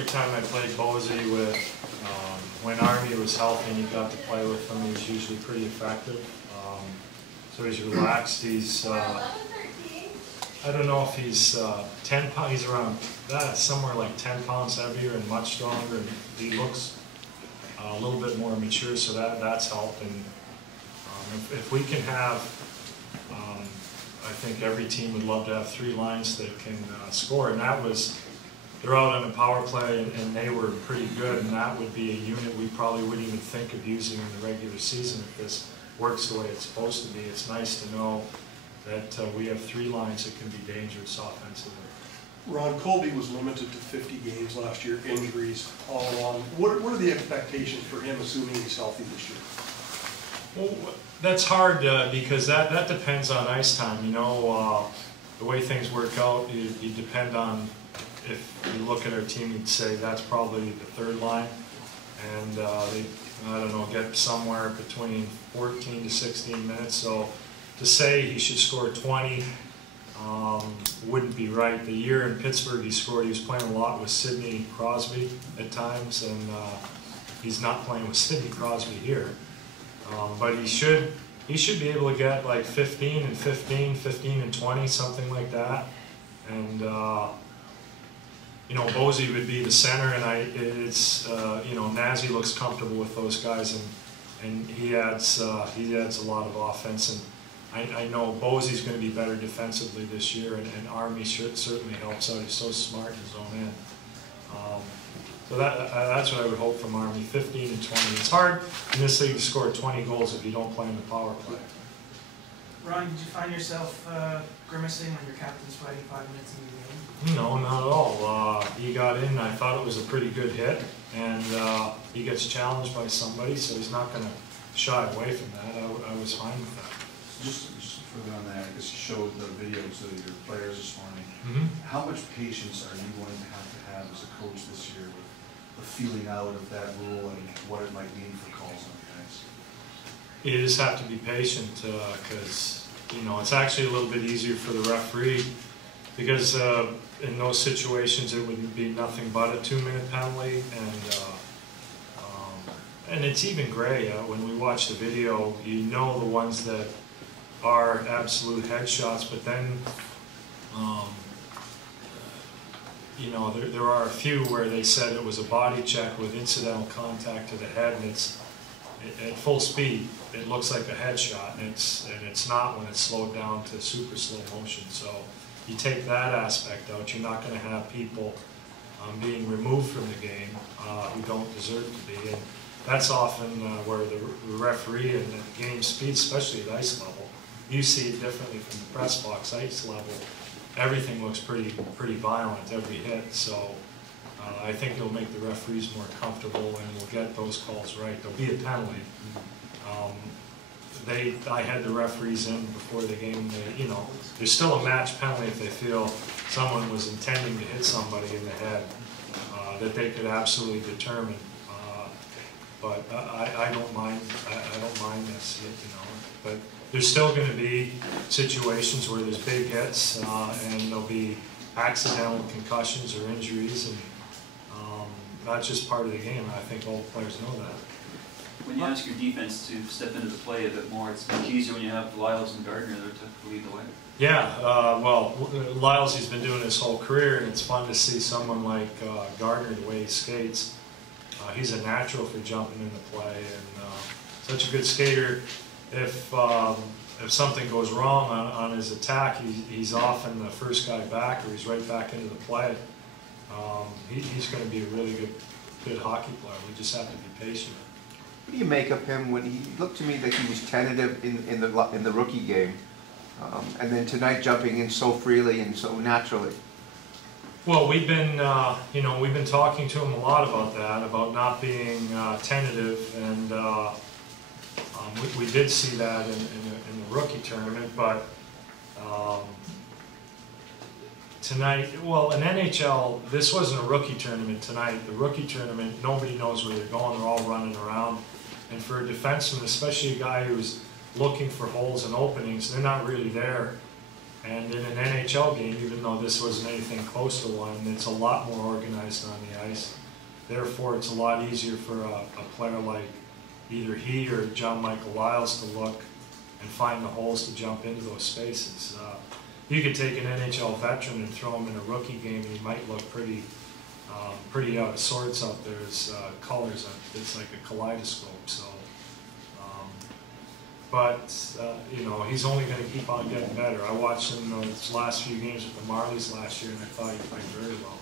every time I played Bosey with, when Army was healthy and you got to play with him, he was usually pretty effective. So he's relaxed. He's, I don't know if he's 10 pounds, he's around that, somewhere like 10 pounds heavier and much stronger. And he looks a little bit more mature, so that's helped. And if we can have, I think every team would love to have 3 lines that can score, and that was, they're out on a power play, and they were pretty good, and that would be a unit we probably wouldn't even think of using in the regular season if this works the way it's supposed to be. It's nice to know that we have 3 lines that can be dangerous offensively. Ron, Colby was limited to 50 games last year, injuries all along. What are the expectations for him, assuming he's healthy this year? Well, that's hard because that depends on ice time. You know, the way things work out, you depend on, if you look at our team, you'd say that's probably the 3rd line. And they, I don't know, get somewhere between 14 to 16 minutes. So to say he should score 20 wouldn't be right. The year in Pittsburgh he scored, he was playing a lot with Sidney Crosby at times, and he's not playing with Sidney Crosby here. But he should be able to get like 15 and 15, 15 and 20, something like that. And you know, Bosey would be the center, and you know, Nazi looks comfortable with those guys, and he adds a lot of offense. And I know Bosey's going to be better defensively this year, and Army certainly helps out. He's so smart in his own end. So that's what I would hope from Army, 15 and 20. It's hard in this league to score 20 goals if you don't play in the power play. Ron, did you find yourself grimacing when your captain's fighting 5 minutes into the game? No, not at all. He got in, I thought it was a pretty good hit, and he gets challenged by somebody, so he's not going to shy away from that. I was fine with that. Just further on that, I guess you showed the videos of your players this morning. Mm-hmm. How much patience are you going to have as a coach this year with the feeling out of that rule and what it might mean for calls on the ice? You just have to be patient because, you know, it's actually a little bit easier for the referee because in those situations it would be nothing but a 2-minute penalty, and it's even gray. When we watch the video, you know the ones that are absolute headshots, but then you know, there are a few where they said it was a body check with incidental contact to the head, and it's at full speed. It looks like a headshot, and it's not when it's slowed down to super slow motion. So you take that aspect out, you're not going to have people being removed from the game who don't deserve to be. And that's often where the referee and the game speed, especially at ice level, you see it differently from the press box ice level. Everything looks pretty violent, every hit. So I think it'll make the referees more comfortable, and we'll get those calls right. There'll be a penalty. I had the referees in before the game. You know, there's still a match penalty if they feel someone was intending to hit somebody in the head that they could absolutely determine. But I don't mind. I don't mind this, you know. But there's still going to be situations where there's big hits, and there'll be accidental concussions or injuries, and that's just part of the game. I think all players know that. When you ask your defense to step into the play a bit more, it's much easier when you have Lyles and Gardner there to lead the way. Yeah, well, Lyles, he's been doing his whole career, and it's fun to see someone like Gardner, the way he skates. He's a natural for jumping into play, and such a good skater. If something goes wrong on his attack, he's often the first guy back, or he's right back into the play. He's going to be a really good hockey player. We just have to be patient. What do you make of him when he looked to me like he was tentative in the rookie game, and then tonight jumping in so freely and so naturally? Well, we've been talking to him a lot about that, about not being tentative, and we did see that in the rookie tournament. But tonight, well, in NHL, this wasn't a rookie tournament tonight. The rookie tournament, nobody knows where they're going. They're all running around. And for a defenseman, especially a guy who's looking for holes and openings, they're not really there. And in an NHL game, even though this wasn't anything close to one, it's a lot more organized on the ice. therefore it's a lot easier for a player like either he or John Michael Lyles to look and find the holes to jump into those spaces. You could take an NHL veteran and throw him in a rookie game, and he might look pretty out of sorts out there. His colors, it's like a kaleidoscope. So, you know, he's only going to keep on getting better. I watched him those last few games with the Marlies last year, and I thought he played very well.